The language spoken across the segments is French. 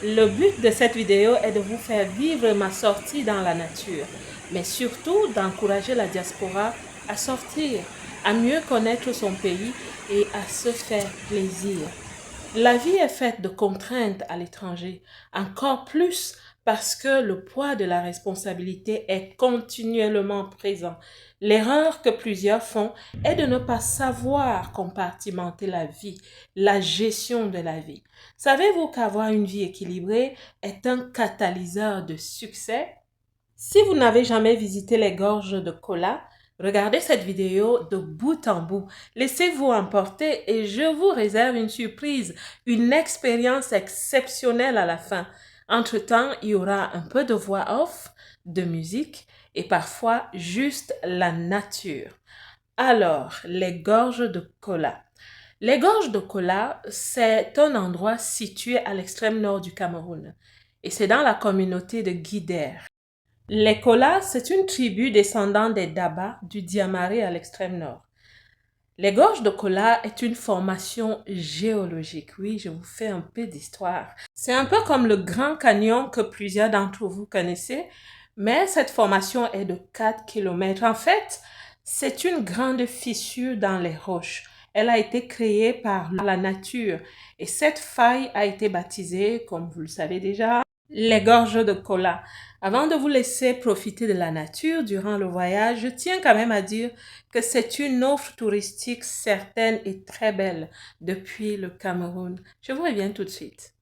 Le but de cette vidéo est de vous faire vivre ma sortie dans la nature, mais surtout d'encourager la diaspora à sortir, à mieux connaître son pays et à se faire plaisir. La vie est faite de contraintes à l'étranger, encore plus parce que le poids de la responsabilité est continuellement présent. L'erreur que plusieurs font est de ne pas savoir compartimenter la vie, la gestion de la vie. Savez-vous qu'avoir une vie équilibrée est un catalyseur de succès? Si vous n'avez jamais visité les gorges de Kola, regardez cette vidéo de bout en bout. Laissez-vous emporter et je vous réserve une surprise, une expérience exceptionnelle à la fin. Entre-temps, il y aura un peu de voix off, de musique et parfois juste la nature. Alors, les gorges de Kola. Les gorges de Kola, c'est un endroit situé à l'extrême nord du Cameroun et c'est dans la communauté de Guider. Les Kola, c'est une tribu descendant des Daba du Diamaré à l'extrême nord. Les gorges de Kola est une formation géologique. Oui, je vous fais un peu d'histoire. C'est un peu comme le Grand Canyon que plusieurs d'entre vous connaissez, mais cette formation est de 4 kilomètres. En fait, c'est une grande fissure dans les roches. Elle a été créée par la nature et cette faille a été baptisée, comme vous le savez déjà, les gorges de Kola. Avant de vous laisser profiter de la nature durant le voyage, je tiens quand même à dire que c'est une offre touristique certaine et très belle depuis le Cameroun. Je vous reviens tout de suite.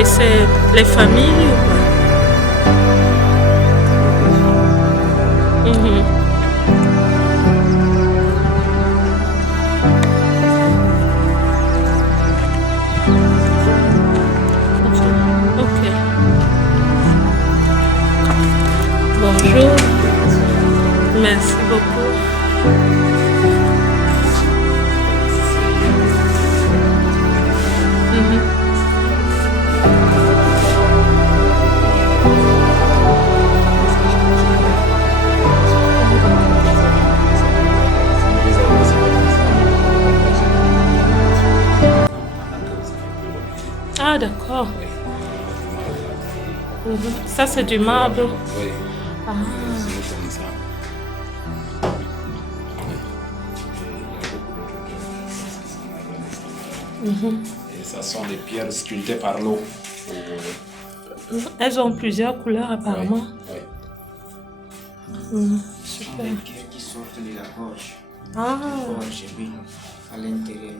Et c'est les familles ou quoi? Mhm. Ok. Bonjour. Merci beaucoup. Mhm. Ah, d'accord. Mhm. Ça, c'est du marbre. Oui, Ah. c'est comme ça. Et ça sont des pierres sculptées par l'eau. Elles ont plusieurs couleurs apparemment. Oui. Ce sont des pierres qui sortent de la gorge. Ah, Gorge, oui, à l'intérieur.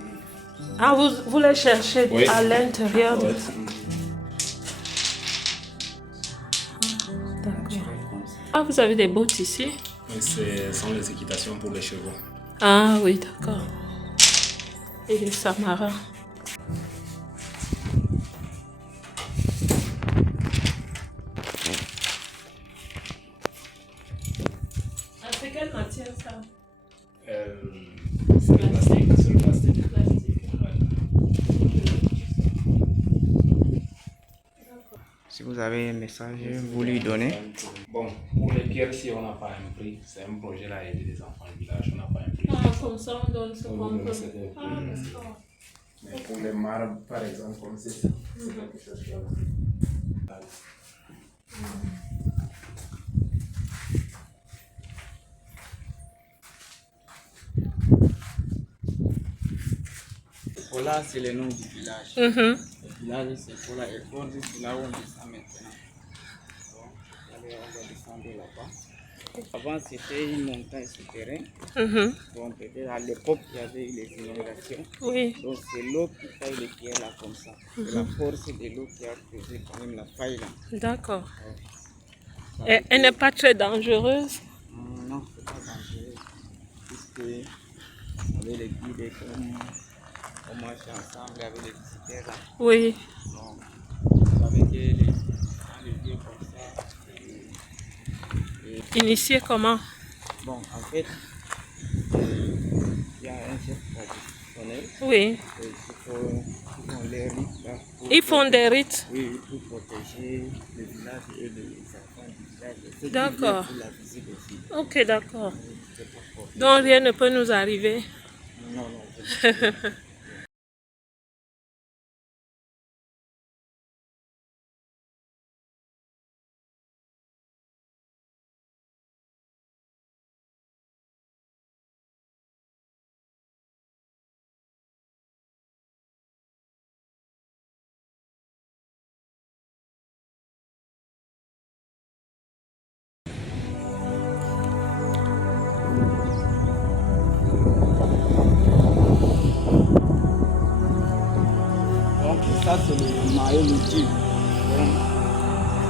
ah vous les cherchez Oui. à l'intérieur de... Ouais. D'accord. Ah, vous avez des bottes ici? Et ce sont les équitations pour les chevaux. Ah oui, d'accord. Et les samarins. Ah, c'est quelle matière ça? C'est le plastique. C'est le plastique. Si vous avez un message, vous lui donnez. Bon, pour les pierres, si on n'a pas un prix, c'est un projet là, aider les enfants du village, on n'a pas un prix. Ah, comme ça on donne ce On qu'on vous peut. donne ce qu'on peut. Ah, d'accord. Mais pour les marbres, par exemple, comme c'est ça, c'est quelque chose qui est là. Voilà, c'est le nom du village. Mhm. Le village, c'est Fola et Ford, c'est là où on descend maintenant. Donc, allez, on va descendre là-bas. Avant, c'était une montagne souterraine. Mhm. Donc, peut-être à l'époque, il y avait eu les inondations. Oui. Donc, c'est l'eau qui faille les pierres là comme ça. C'est la force de l'eau qui a causé quand même la faille là. D'accord. Ouais. Et elle n'est pas très dangereuse? Non, c'est pas dangereux. Puisque avec les guides, comme on marche ensemble avec les visiteurs là. Oui. Donc, vous savez que les lieux comme ça. Initié comment? Bon, en fait, il y a un chef traditionnel. Oui. Ils font les rites là. Ils font des rites? Oui, pour protéger le village et les enfants du village. Et ceux qui D'accord. viennent pour la visite aussi. Ok, d'accord. C'est pas fort. Donc rien ne peut nous arriver. Non, non. Donc ça c'est le maillot Luti.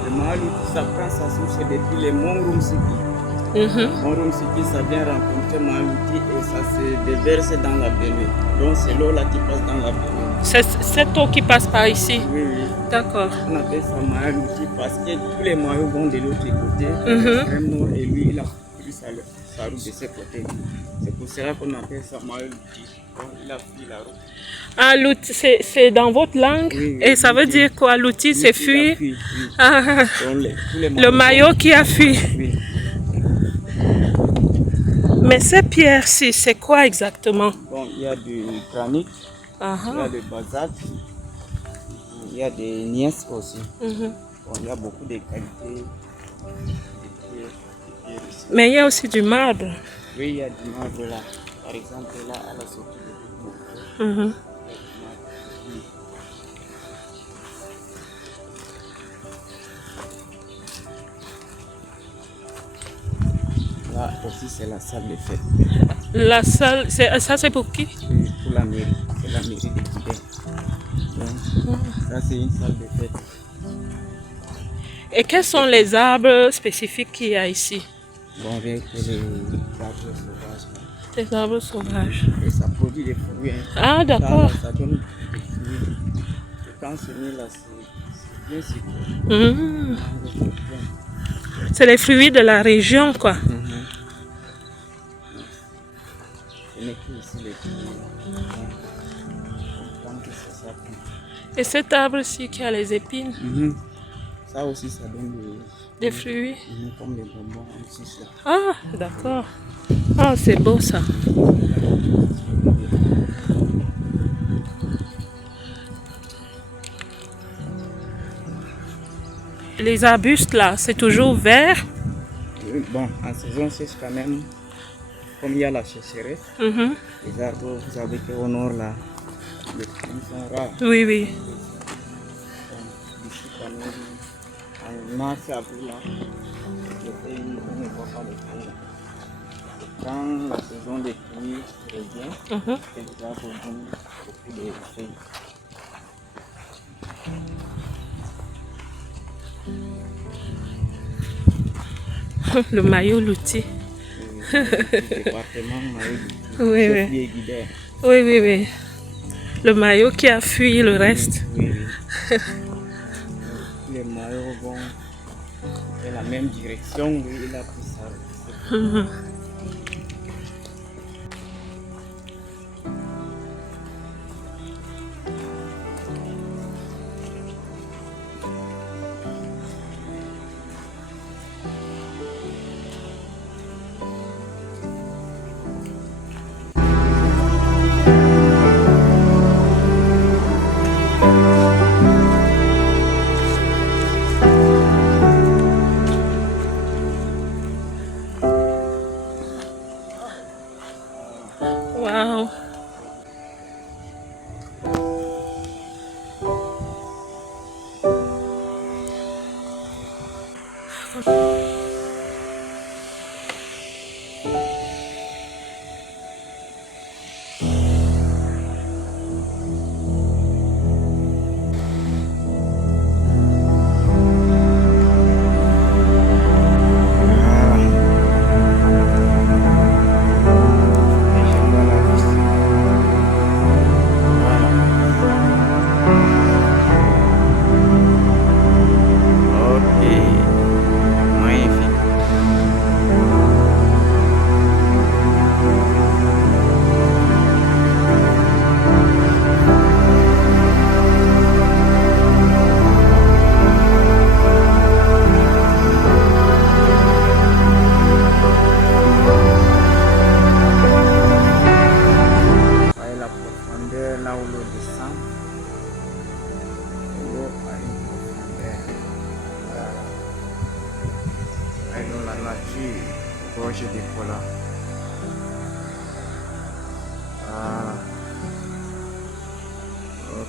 Le maillot Luti, ça prend sa source depuis le Mont Rumsiki. Mont Rumsiki, ça vient rencontrer maillot Luti et ça se déverse dans la Benue. Donc c'est l'eau là qui passe dans la Benue. C'est cette eau qui passe par ici? Oui, oui. D'accord. On appelle ça maillot Luti parce que tous les maillots vont de l'autre côté, extrêmement, et lui il a pris sa route de ce côté. C'est pour cela qu'on appelle ça maillot Luti. Donc il a pris la route. Ah, l'outil, c'est dans votre langue? Oui, oui, et ça veut l'outil. dire quoi? L'outil, c'est fuir? Oui. Ah, Donc, tous les le maillot qui a fui. Oui. Mais ces pierres-ci, c'est quoi exactement? Bon, il y a du granit, Ah, il y a du basalte, il y a des nièces aussi. mhm. Bon, il y a beaucoup de qualités de pierres ici. Mais il y a aussi du marbre. Oui, il y a du marbre là. Par exemple, là, à la sortie de Mhm. là aussi, c'est la salle de fête. La salle, ça c'est pour qui? Oui, pour la mairie. C'est la mairie de Tibet. Donc, Ça, c'est une salle de fête. Et quels sont les arbres spécifiques qu'il y a ici? Bon, avec les arbres sauvages. Les arbres sauvages. Et ça produit des fruits. Hein. Ah, d'accord. Ça donne des fruits. Et quand c'est mis là, c'est bien sucré. Mmh. C'est les fruits de la région, quoi. Ce n'est que ici les fruits. Et cet arbre-ci qui a les épines? Ça aussi, ça donne des fruits. Comme les bonbons aussi. Ça. Ah, d'accord. Ah, c'est beau ça. Les arbustes là, c'est toujours vert? Bon, en saison sèche quand même, comme il y a la sécheresse, les arbres, vous savez qu'au nord là, les fruits sont rares. Oui, oui. D'ici quand même, en mars, avril là, les fruits on ne voit pas les fruits. Quand la saison des fruits revient, les arbres donnent beaucoup de fruits. Le maillot Louti. Département maillot oui, oui. Oui, oui, oui. Le maillot qui a fui le reste. Oui, oui. Les maillots vont dans la même direction où il a pris ça. Wow. Là où l'eau descend, l'eau a une profondeur. Et dans la nature, gorge des polas. Voilà. Ok.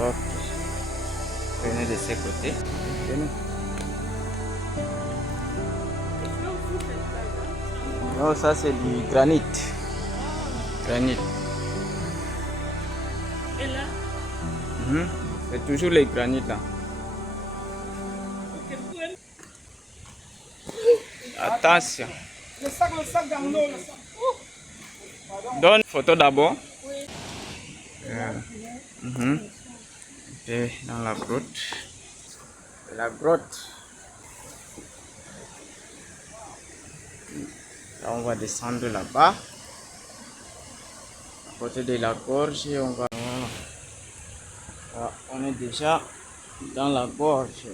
Ok. Prenez de ces côtés. Non, ça c'est du granit. Granit. Et là? C'est toujours les granites là. Attention. Le sac dans l'eau. Donne photo d'abord. Oui. Et dans la grotte. La grotte. Là, on va descendre là-bas. À côté de la gorge, on va. Voilà. On est déjà dans la gorge.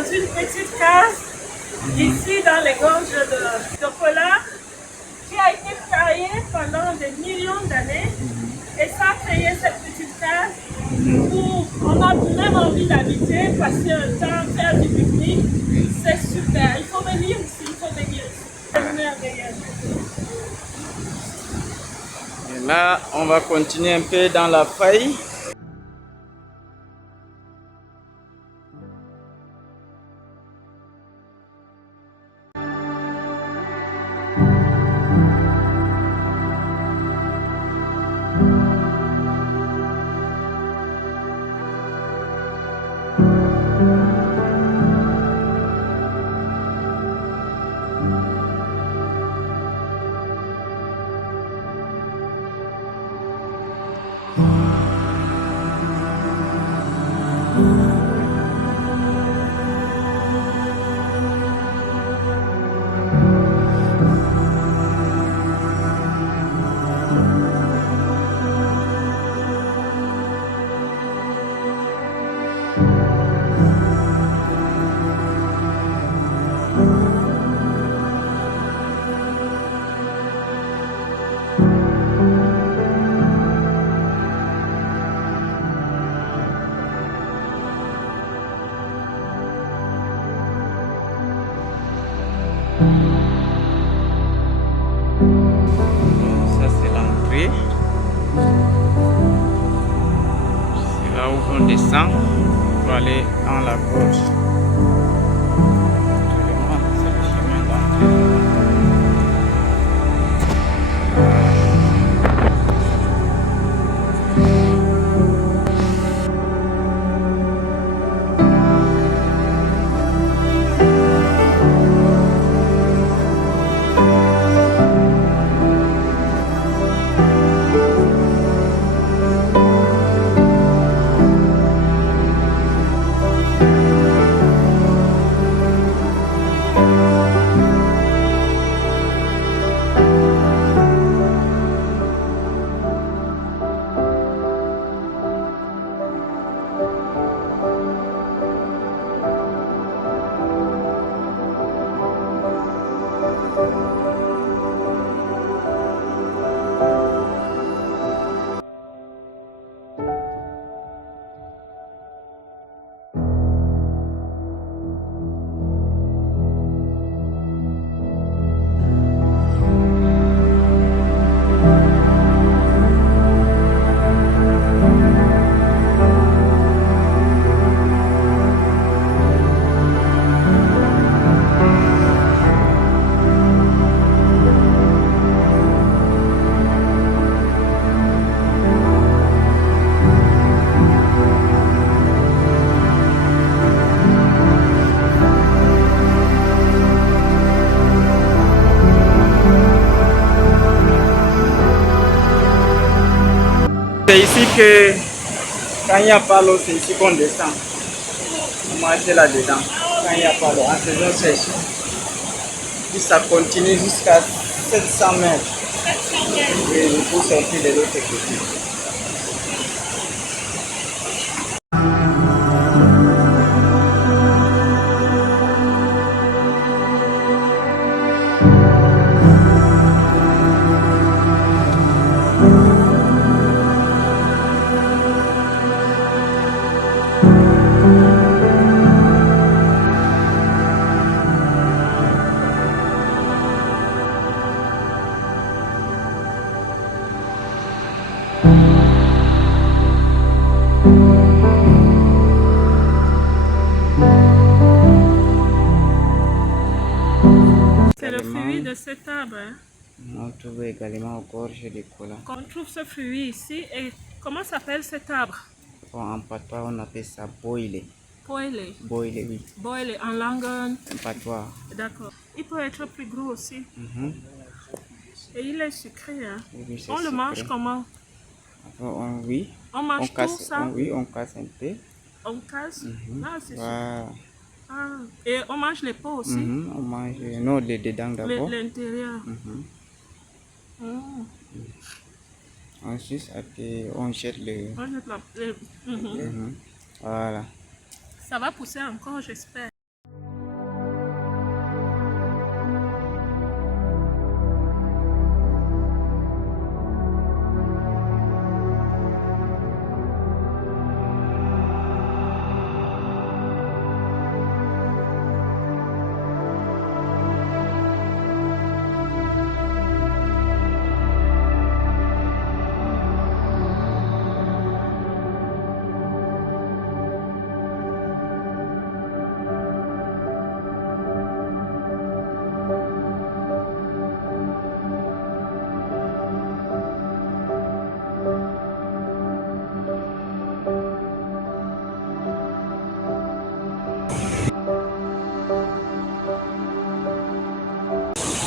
dans une petite case, ici dans les gorges de Kola, qui a été taillée pendant des millions d'années. Et ça a créé cette petite case où on a même envie d'habiter, passer un temps, faire du pique-nique. C'est super. Il faut venir ici, il faut venir ici. C'est merveilleux. Et là, on va continuer un peu dans la faille. C'est là où on descend pour aller dans la gorge. C'est le chemin d'entrée. C'est ici que, quand il n'y a pas l'eau, c'est ici qu'on descend. On marche là-dedans. Quand il n'y a pas l'eau, en saison sèche. Puis ça continue jusqu'à 700 mètres. Et il faut sortir de l'autre côté. C'est le fruit de cet arbre. Hein? On trouve également aux gorges de Kola. On trouve ce fruit ici. Et comment s'appelle cet arbre? Bon, en patois, on appelle ça boile. Boile. Boile, oui. Boile en langue. En patois. D'accord. Il peut être plus gros aussi. Et il est sucré. Hein? Oui, on le sucré. mange comment? Oui. On mange tout ça? Oui, on casse un peu. On casse? Ah, c'est Voilà. super. Ah. Et on mange les peaux aussi? On mange non, les dedans d'abord. L'intérieur. Ensuite, on jette le... On jette la... Voilà. Ça va pousser encore, j'espère.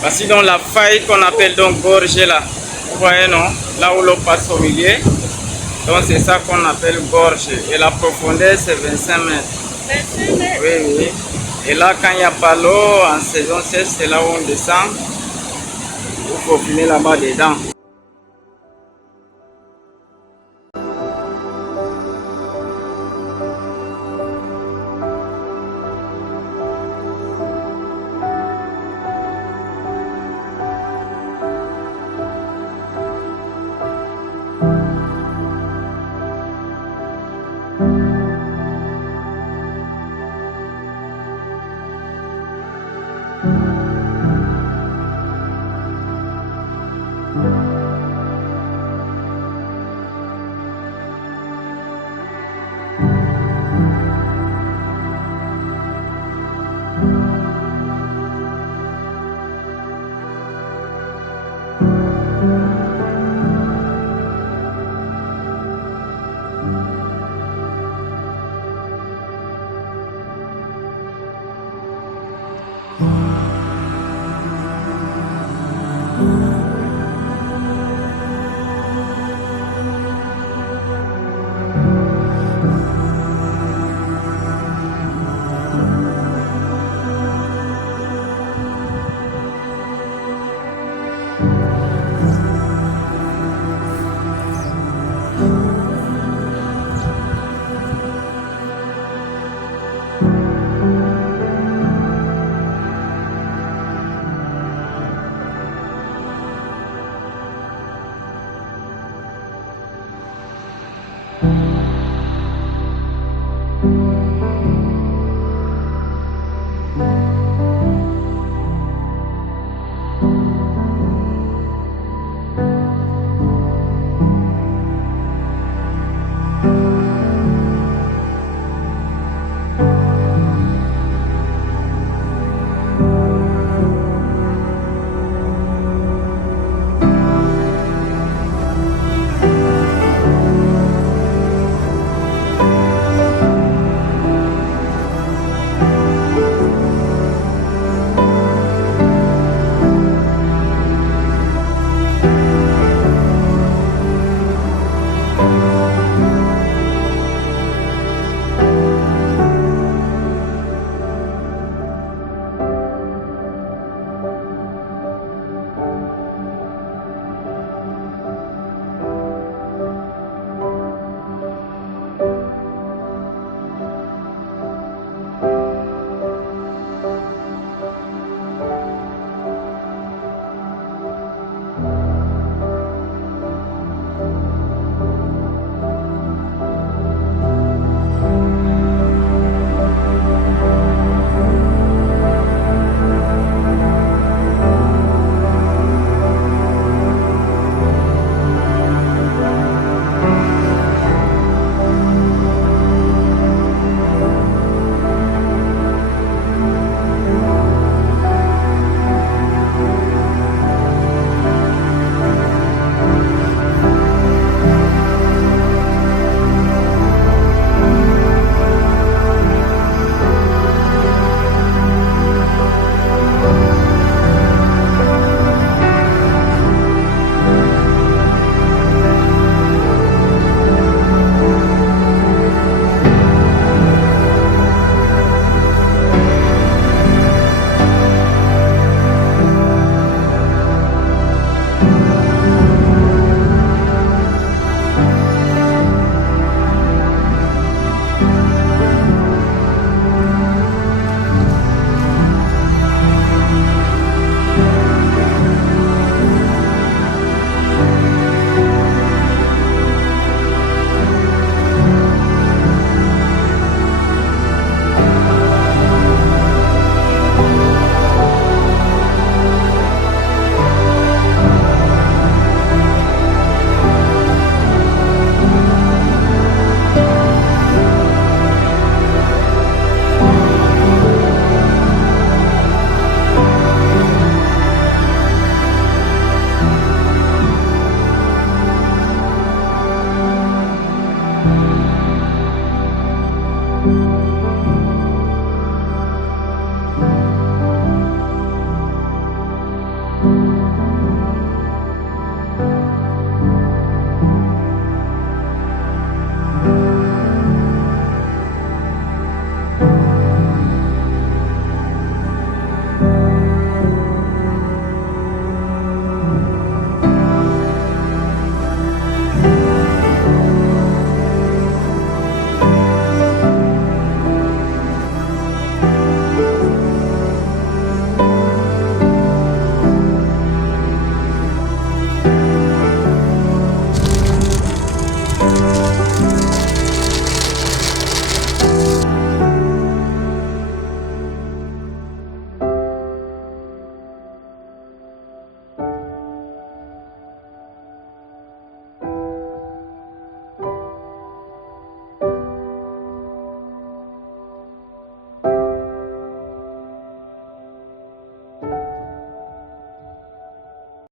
Voici donc la faille qu'on appelle donc gorge là. Vous voyez non? Là où l'eau passe au milieu. Donc c'est ça qu'on appelle gorge. Et la profondeur c'est 25 mètres. 25 mètres. Oui, oui. Et là quand il n'y a pas l'eau en saison sèche, c'est là où on descend. Il faut finir là-bas dedans.